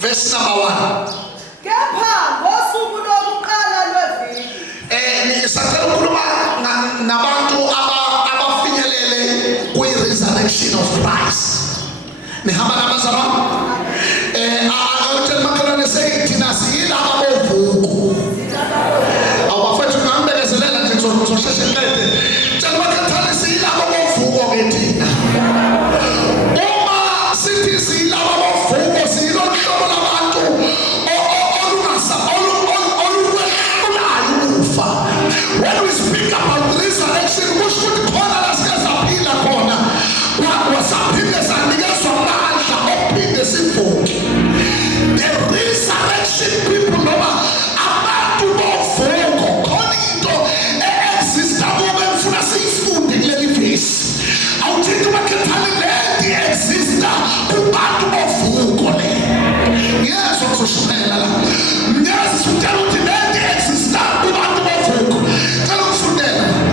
Verse number 1. Kepha ngosuku lokuqala lweviki. Ngisacela ukukhuluma nabantu abafinyelele kwi-resurrection of Christ. Nihamba nabazalwa? Akutshela makhelwane thina siyilaba bovuko. Awubafethu ngambekezelela nje ngizosheshe ngiqede. Tshela makhelwane siyilaba bovuko ke thina. Uma sithi siyilaba bovuko siyilo hlobo labantu when we speak about resurrection, we should call us as a pillar corner. What was a pillar? The resurrection people know about to go for calling to exist. A woman for us is food in the face. I'll take you back and tell you that the exister who got to go for. Yes, also Shmela. Yes, to tell you that the exister who got to go for. Tell us from there.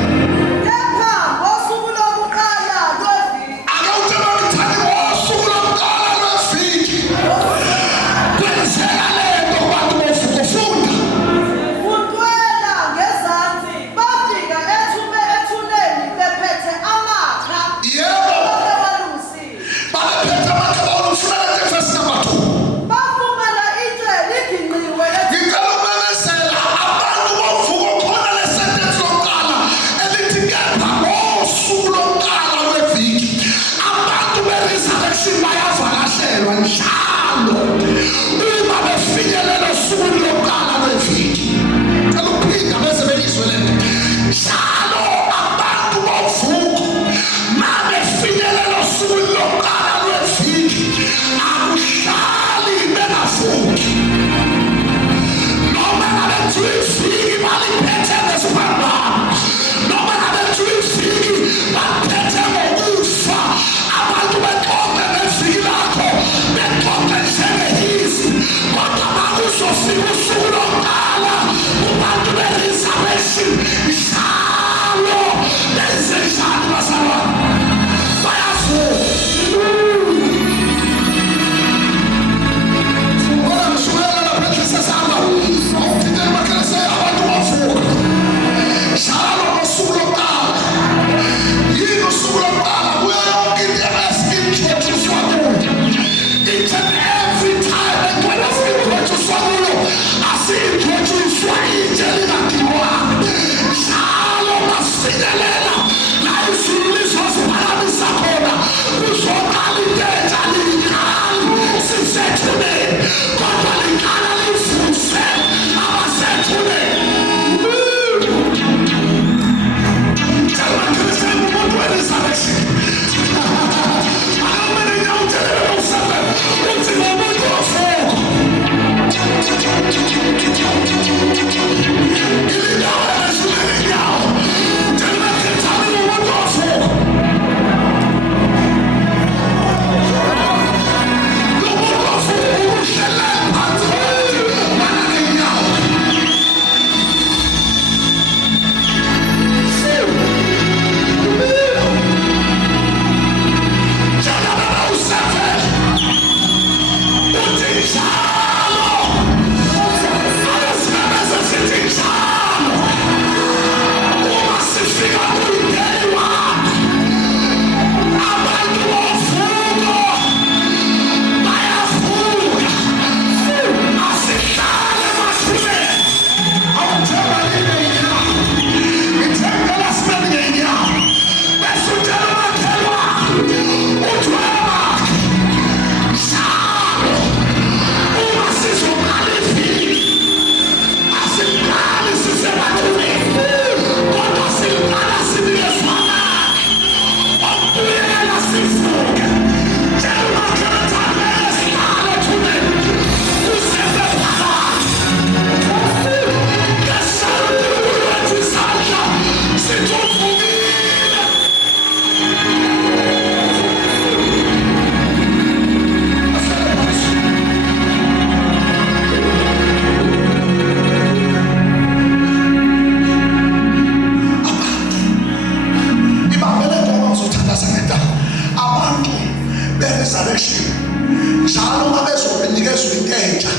resurrection njalo babezobenikezwa into entsha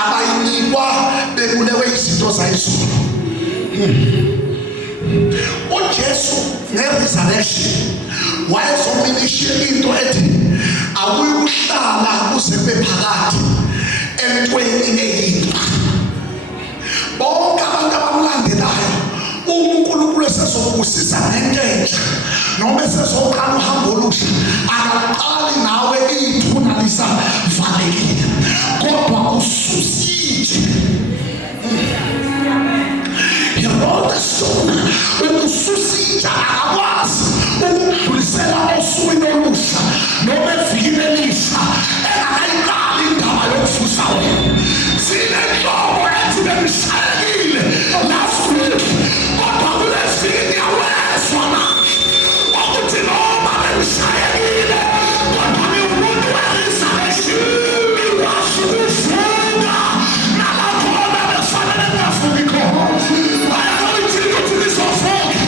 abayinikwa bebulewe izinto zayizolo. uJesu nge-resurrection wayezominisha into ethi awuyikuhlala uze kube phakathi entweni eyinto. Bonke abantu abamlandelayo uNkulunkulu esezobusisa ngento entsha noma esezoqala uhambo olusha akaqali nawe ithuna lisavalekile kodwa ususije. He wrote the stone ususija akakwazi ukudlulisela osukwini olusha noma evikini elisha engakayiqali indaba yokufusa wena. Sinenhlobo ethi bemshayekile last week kodwa kule viki yawezwa manje ukuthi noma bemshayekile kodwa umuntu we-resurrection ikwazi ukuvuka nalakhona befanele ngavuki khona. Bayakuthini ukuthi lizovuka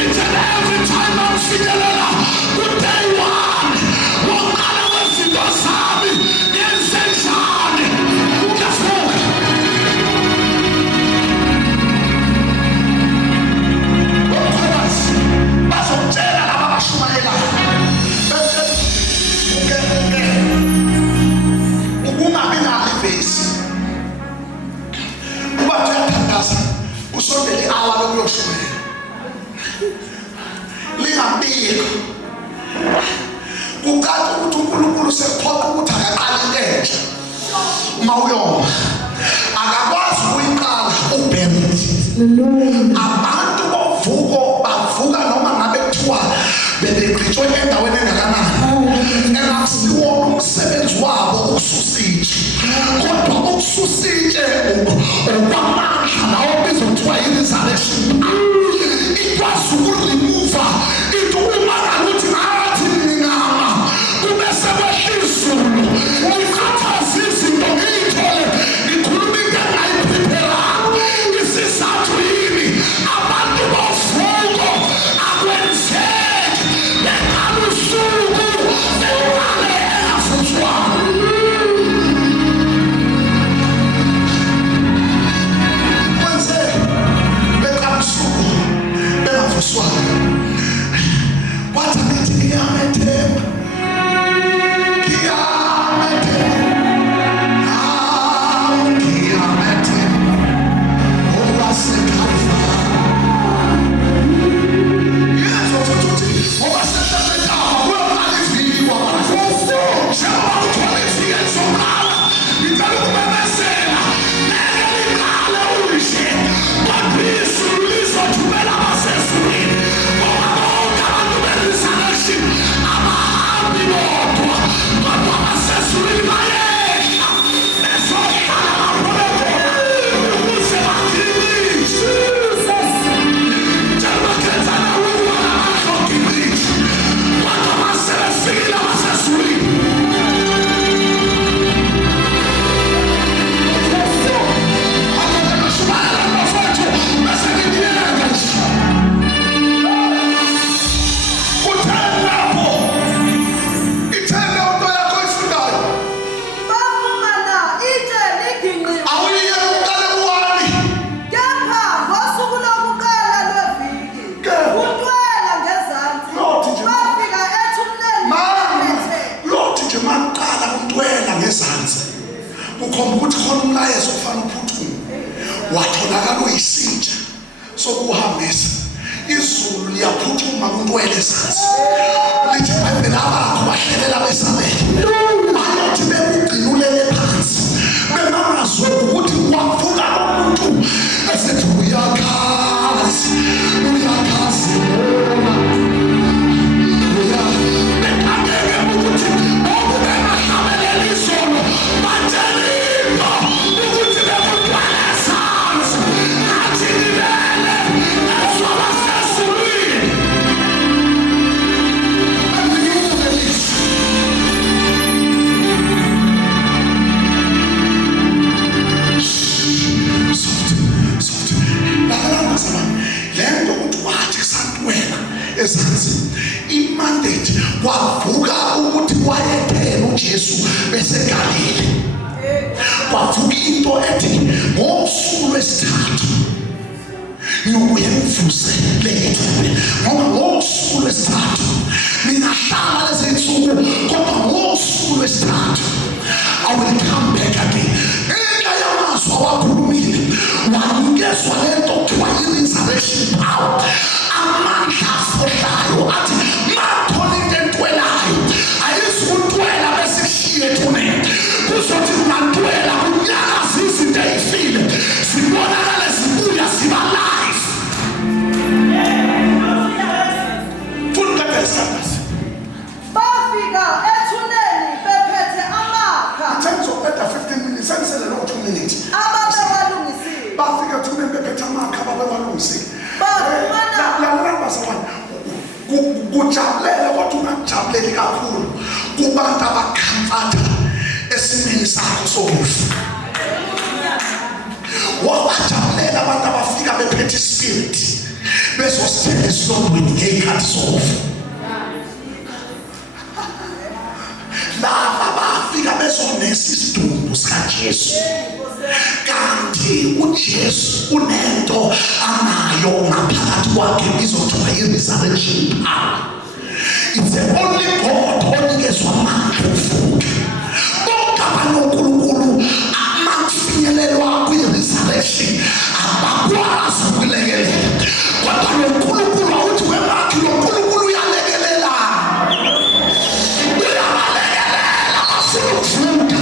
each and every time amfikelela ku-day one wokuqala wezinto zami ngenze njani uyavuka. Omkhalazi bazomtshela laba abashumayelayo ukungabi nalo ivesi uba uyathandaza usondele i-hour lokuyoshumayela lingabikho kucaca ukuthi uNkulunkulu sekuphoqa ukuthi akaqala into entsha. Uma uyoma akakwazi ukuyiqala ubhekile. Abantu bovuko bavuka noma ngabe kuthiwa bebegqitshwe endaweni engakanani engasiwona umsebenzi wabo ukususitshe kodwa ukususitshe okwamandla lawo bizwa kuthiwa yi-resurrection ikwazi ukurimuva into uma ngaluthi ngathi ningama kube sekwehla izulu ngikhathaza izinto ngiyithole ngikhuluma into engayiprepheranga. Isizathu yini? Abantu bovuko akwenzeki beqala usuku beqale engafuzwanga. Kwenzeki beqala usuku bengafuzwanga. Wathi ngithi ngiyamethemba kukhomba ukuthi khona umlayezo ofana uphuthume watholakala uyisitsha sokuhambisa izulu liyaphuthuma kuntwele ezansi lithi iBhayibheli abakho bahlelela besabele bayothi bekugcinulele phansi bengamazwe ukuthi kwavuka umuntu esethi uyakhazi uJesu beseGalile. Kwavuka into ethi ngosuku lwesithathu ngiyobuye ngivusele ethubeni, ngoba ngosuku lwesithathu ngingahlala lezi nsuku, kodwa ngosuku lwesithathu I will come back again. Ngenxa yamazwi awakhulumile wanikezwa lento kuthiwa i-resurrection power, amandla afohlayo athi makhona into entwelayo ayizukutwela besishiye thuneni, kuzothi kungantwela kunyakaza izinto ey'file zibonakale zibuya ziba live. Bafika ethuneni bephethe amakha. In terms of better 15 minutes, I said no 2 minutes. Ababewalungisile. Bafika ethuneni bephethe amakha ababewalungisile. Bafumana Kujabulela kodwa ungajabuleli kakhulu kubantu abakhamfatha esimeni sakho sokufa. Wabajabulela abantu abafika bephethe ispirit bezosithela esilondweni ngey'khathi zokufa. Laba bafika bezonesa isidumbu sikaJesu, kanti uJesu unento anayo ngaphakathi kwakhe izothiwa i-resurrection power. It's the only God onikezwa amandla okuvuka. Bonke abanonkulunkulu amakufinyelelwa kwi-resurrection abakwazi ukulekelela, kodwa lo nkulunkulu awuthi wemakhi, lo nkulunkulu uyalekelela. Uyabalekelela abafuna ukuvuka.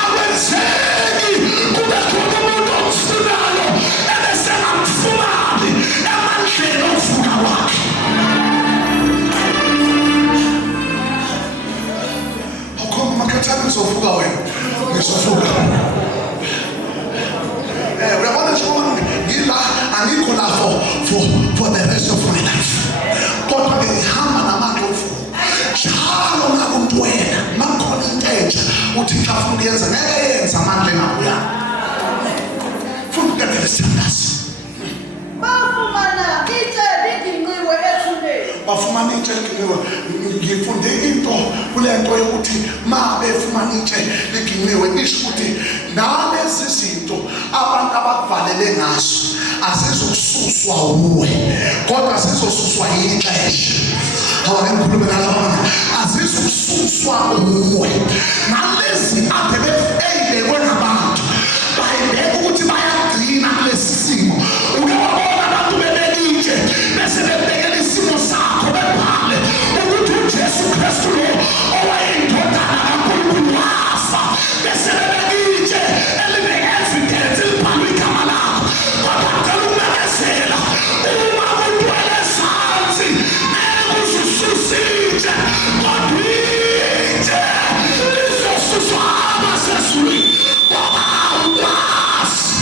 Awenzeki kube khona umuntu okufunayo ebesengamfumani emandleni okuvuka kwakhe. Awukhomba makhathana ngizovuka wena, ngizovuka. Uyabona njengoba ngila angikho la for the rest of my life, kodwa ngihamba namandla okuvuka. Njalo ngakuntwela nakhona into entsha uthi xa ufuna ukuyenza ngeke yenza amandla engabuya. Funa ukukethela isithandazi. bafumana itshe liginqiwe ethuneni. Bafumana itshe liginqiwe. Ngifunde into kule nto yokuthi ma befumana itshe liginqiwe isho ukuthi nalezi zinto abantu abakuvalele ngazo azizokususwa uwe, kodwa zizosuswa yixesha. Ngikhulume nalabana azizokususwa uwe. Nalezi ade beyibekwe ngabantu bayibeka ukuthi bayagcina kulesi simo. Ungababona abantu bebeka itshe bese bebekela isimo sakho bebhale ukuthi uJesu Kristu lo owayeyindodana kaNkulunkulu wafa, bese bebeka itshe eline-evidence elibhalwe igama lakho. Kodwa ngicela ukumemezela uma kudwele sansi uzisusa itshe, kodwa itshe lizosuswa abasezulwini ngoba awukwazi.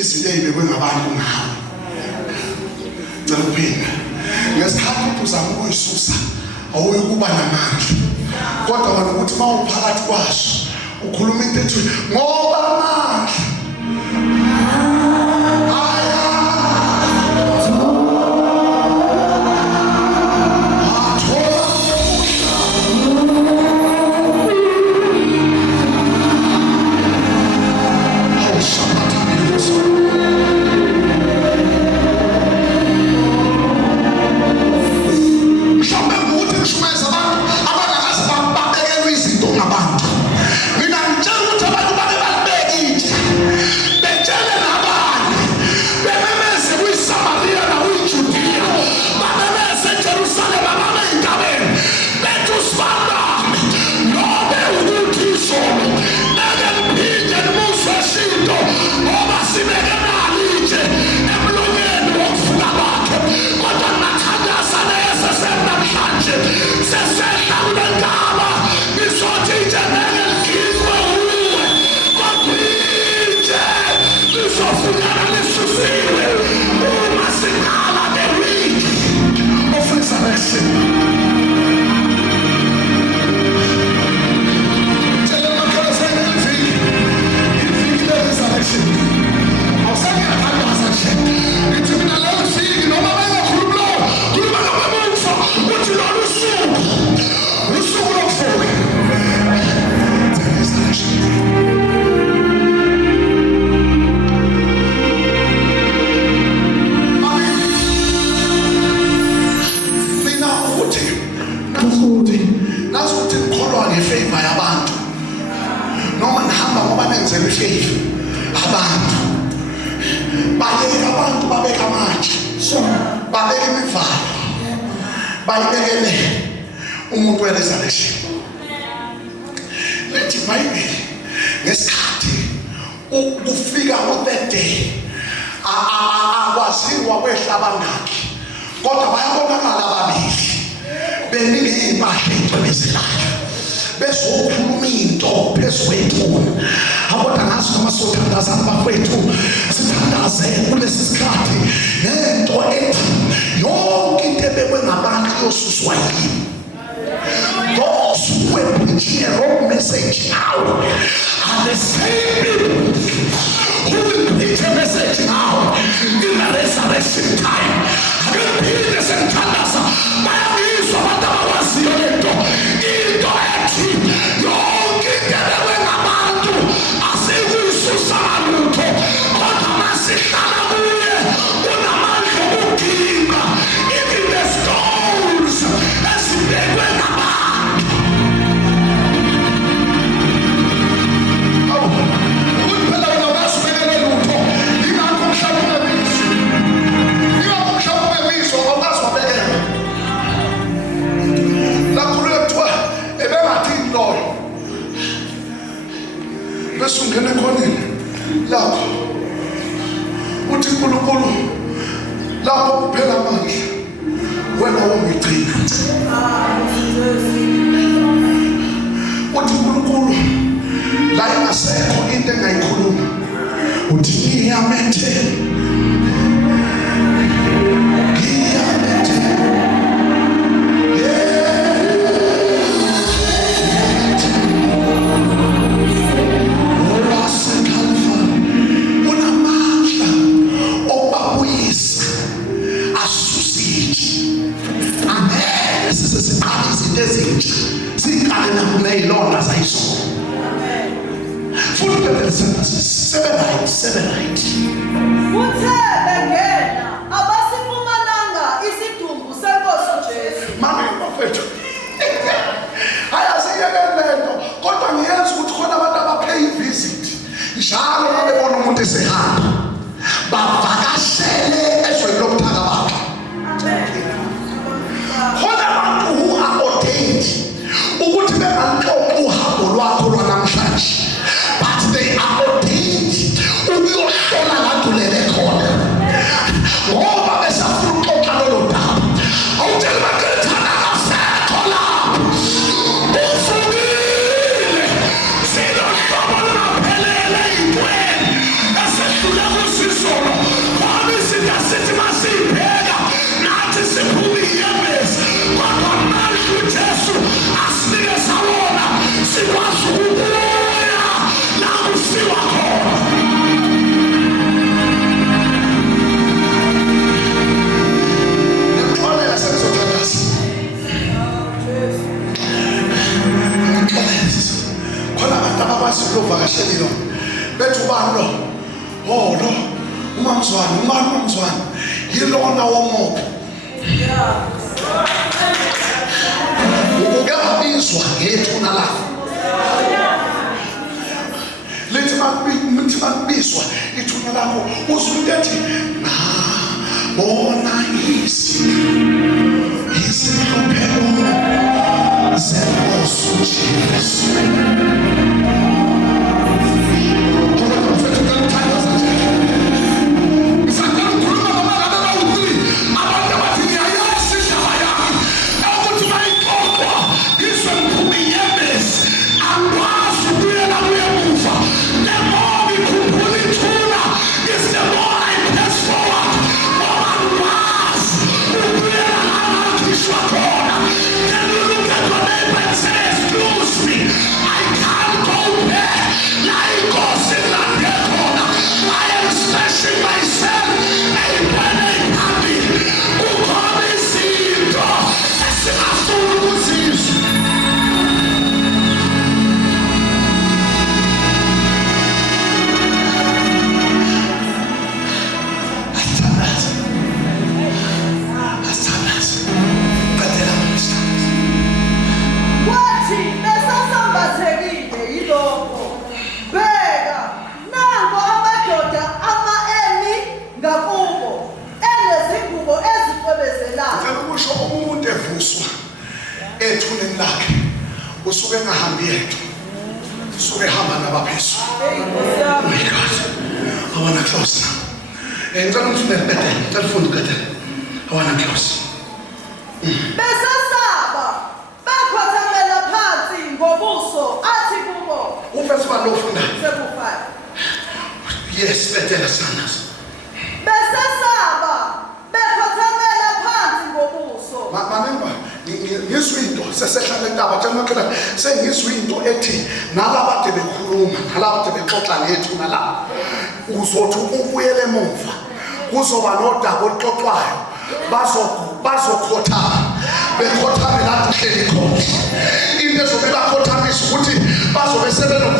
Izinto ey'bekwe ngabantu ngawo. Ngicela ukuphinda. Ngesikhathi umuntu uzama ukuyisusa awuyi kuba namandla, kodwa wena ukuthi uma uphakathi kwaso ukhuluma into ethi ngoba amandla abantu. Mina ngitshela ukuthi abantu bake balibeke itshe nazi ukuthi ngikholwa ngefavor yabantu noma ngihamba ngoba nenzela ifavor abantu bayeka abantu babeka manje babeka imivalo bayibekele umuntu weresurrection. Lithi iBhayibheli ngesikhathi ufika u-that day akwaziwa kwehlaba ngakhe kodwa bayabonakala ababili benike impahla ey'cwebezelayo bezokhuluma into phezu kwethuba. Aboda ngazi noma sothandaza abafowethu sithandaze kulesi sikhathi ngento ethi yonke into ebekwe ngabantu yosuswa yini. Those who were preaching a wrong message now are the same people who will preach a message now in the resurrection time. Ngiphinda sengithandaza bayabizwa abantu abawaziyo lento into ethi yonke into ebekwe ngabantu asikuyisusa lutho kodwa masihlala kuye unamandla okuginqa even the stones ezibekwe ngabantu. Besungene khoneni lapho uthi uNkulunkulu lapho kuphela amandla wena ungigcina. Uthi uNkulunkulu la ingasekho into engayikhuluma uthi ngiyamethe I efuneni lakhe usuke engahambi yedwa, usuke ehamba nabaphezulu. Oh my God, I want to close now. Ngicela umfundele Bethel, ngicela ufunde Bethel. I want to close. Besasaba, bakhothamela phansi ngobuso athi kubo. Uvesi balo ufunda. Sebu-5. Yes, Bethel Sanders. Besasaba, bakhothamela phansi ngobuso. Mamemba, ngizwe into sesehlala entaba njengoba sengizwe into ethi nalaba ade bekhuluma, nalaba ade bexoxa ngethu nalaba. Uzothi ubuyele emuva. Kuzoba nodaba oluxoxwayo. Bazokhothama. Bekhothame la kuhleli khona. Into ezobe bakhothamisa ukuthi bazobe sebeno